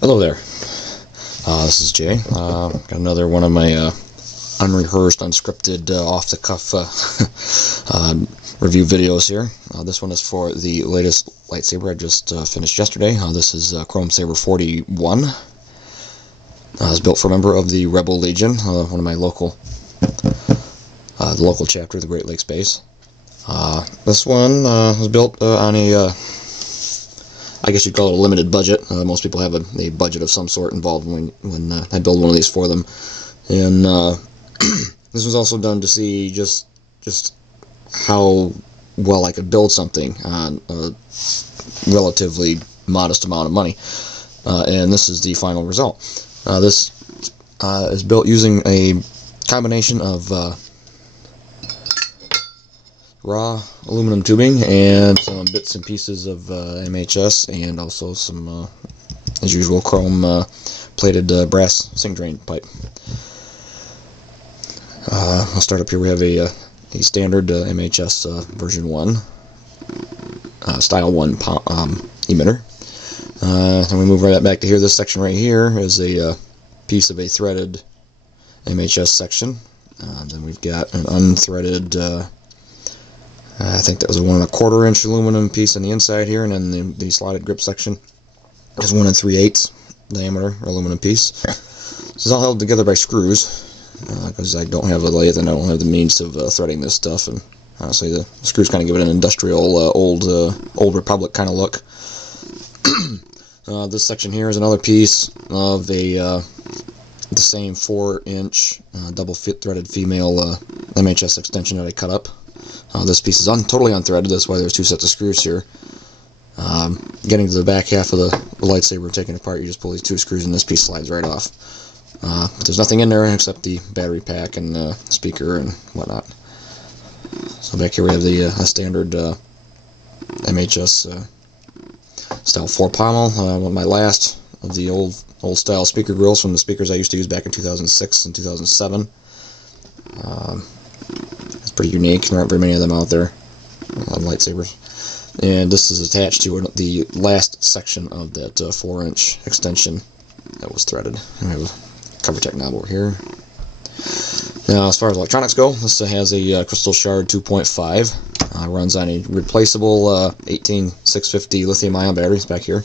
Hello there. This is Jay. Got another one of my unrehearsed, unscripted, off-the-cuff review videos here. This one is for the latest lightsaber I just finished yesterday. This is Saber-41. It's built for a member of the Rebel Legion, one of my local, the local chapter of the Great Lakes base. This one was built on a I guess you'd call it a limited budget. Most people have a budget of some sort involved when I build one of these for them. And this was also done to see just how well I could build something on a relatively modest amount of money. And this is the final result. This is built using a combination of raw aluminum tubing and some bits and pieces of MHS, and also some, as usual, chrome plated brass sink drain pipe. I'll start up here. We have a standard MHS version 1, style 1 emitter. And we move right back to here. This section right here is a piece of a threaded MHS section. Then we've got an unthreaded I think that was a 1 1/4 inch aluminum piece on the inside here, and then the slotted grip section is 1 3/8 diameter aluminum piece. This is all held together by screws, because I don't have a lathe and I don't have the means of threading this stuff, and honestly the screws kind of give it an industrial, old Republic kind of look. This section here is another piece of the same 4-inch double fit threaded female MHS extension that I cut up. This piece is totally unthreaded, that's why there's 2 sets of screws here. Getting to the back half of the lightsaber, taking it apart, you just pull these 2 screws and this piece slides right off. But there's nothing in there except the battery pack and speaker and whatnot. So back here we have the a standard MHS style 4 pommel, my last of the old style speaker grills from the speakers I used to use back in 2006 and 2007. It's pretty unique. There aren't very many of them out there on lightsabers. And this is attached to the last section of that 4-inch extension that was threaded. And we have a cover tech knob over here. Now, as far as electronics go, this has a Crystal Shard 2.5. Runs on a replaceable 18650 lithium-ion batteries back here.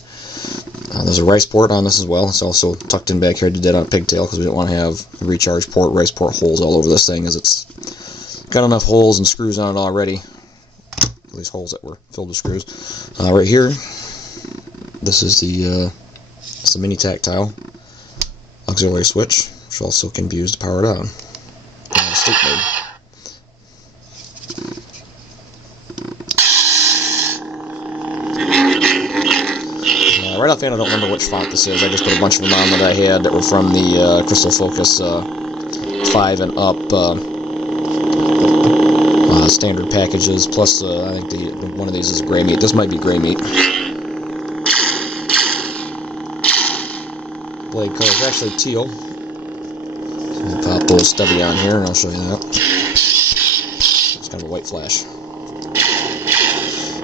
There's a rice port on this as well. It's also tucked in back here. I did that on a pigtail because we didn't want to have recharge port, rice port holes all over this thing, as it's got enough holes and screws on it already. At least holes that were filled with screws. Right here, this is the mini tactile auxiliary switch, which also can be used to power it on. Sleep mode. Right offhand, I don't remember which font this is. I just put a bunch of them on that I had that were from the Crystal Focus 5 and up standard packages. Plus, I think one of these is gray meat. This might be gray meat. Blade color is actually teal. So I'll pop the stubby on here, and I'll show you that. It's kind of a white flash.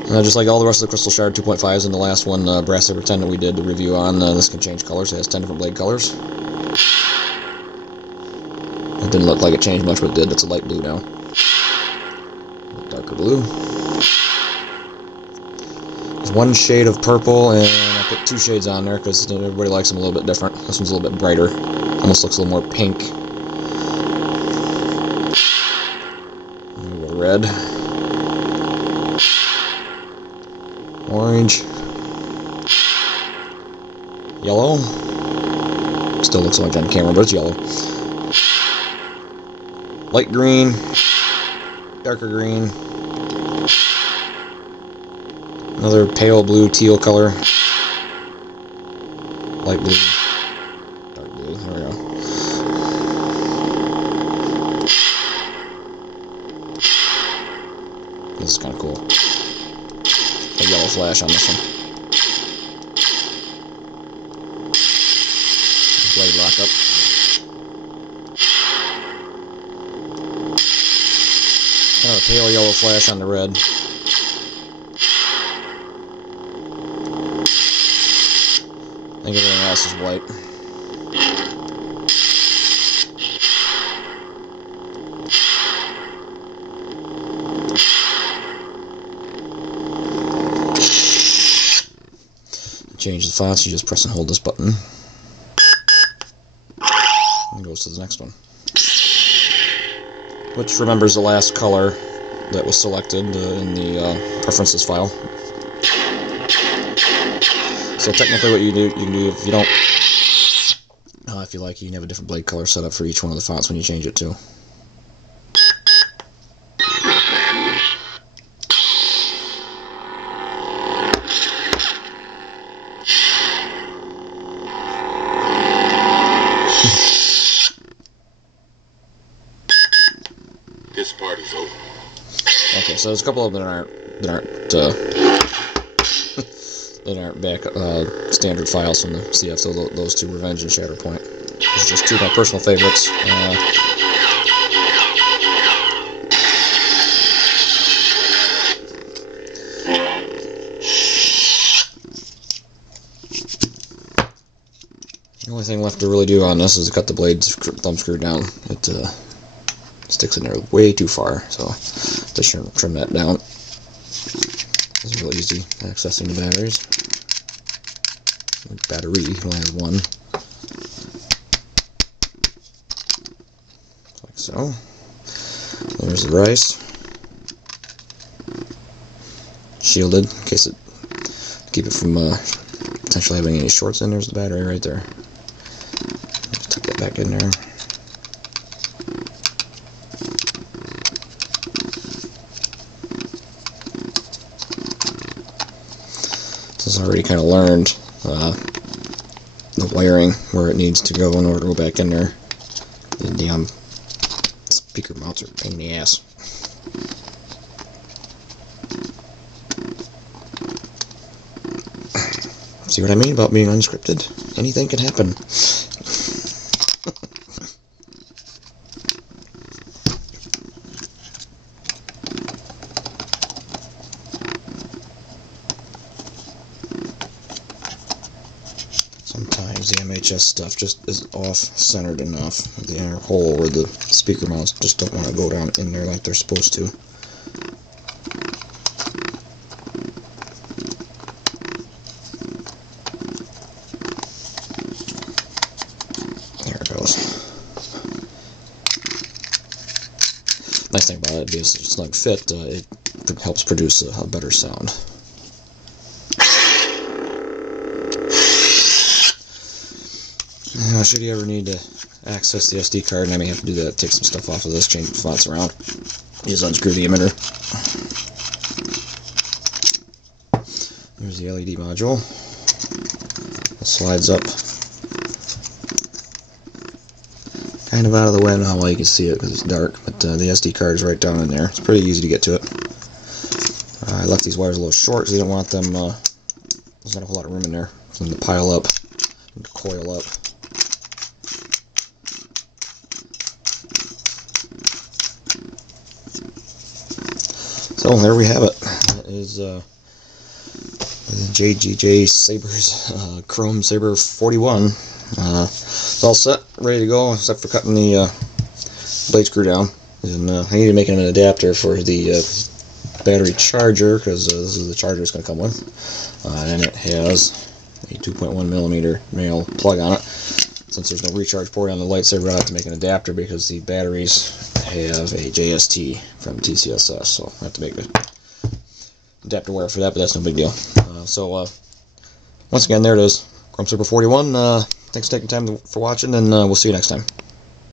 Just like all the rest of the Crystal Shard 2.5s and the last one, Brass Saber 10 that we did the review on, this can change colors. It has 10 different blade colors. It didn't look like it changed much, but it did. It's a light blue now. A darker blue. There's 1 shade of purple, and I put 2 shades on there because everybody likes them a little bit different. This one's a little bit brighter. Almost looks a little more pink. A red. Orange, yellow, still looks orange on camera, but it's yellow, light green, darker green, another pale blue, teal color, light blue, dark blue, there we go. This is kind of cool. A yellow flash on this one. Blade lock up. Kind of a pale yellow flash on the red. think everything else is white. Change the fonts, you just press and hold this button. And it goes to the next one. Which remembers the last color that was selected in the preferences file. So technically what you can do if you don't, if you like, you can have a different blade color set up for each one of the fonts when you change it too. This party's over. Okay, so there's a couple of them that aren't back standard files from the CF. So those two, Revenge and Shatterpoint. Those are just two of my personal favorites. The only thing left to really do on this is to cut the blade's thumb screw down. It sticks in there way too far, so just trim that down. It's real easy accessing the batteries. Battery, you only have one. Like so. There's the rice. Shielded, in case keep it from potentially having any shorts in. There's the battery right there. Just tuck that back in there. It's already kind of learned the wiring where it needs to go in order to go back in there. The damn speaker mounts are a pain in the ass. See what I mean about being unscripted? Anything can happen. Sometimes the MHS stuff just is off-centered enough. The inner hole where the speaker mounts just don't want to go down in there like they're supposed to. There it goes. Nice thing about it is it's a snug fit. It helps produce a better sound. Should you ever need to access the SD card, and I may have to do that, take some stuff off of this, change the fonts around, just unscrew the emitter. There's the LED module. It slides up. Kind of out of the way, I don't know how well you can see it because it's dark, but the SD card is right down in there. It's pretty easy to get to it. I left these wires a little short because you don't want them, there's not a whole lot of room in there for them to pile up and to coil up. So there we have it. That is JGJ Saber's Chrome Saber 41. It's all set, ready to go, except for cutting the blade screw down. And I need to make an adapter for the battery charger, because this is the charger it's going to come with. And it has a 2.1mm male plug on it. Since there's no recharge port on the lightsaber, I have to make an adapter because the batteries have a JST from TCSS, so I have to make an adapter wire for that, but that's no big deal. Once again, there it is, Chrome Saber 41. Thanks for taking time for watching, and we'll see you next time.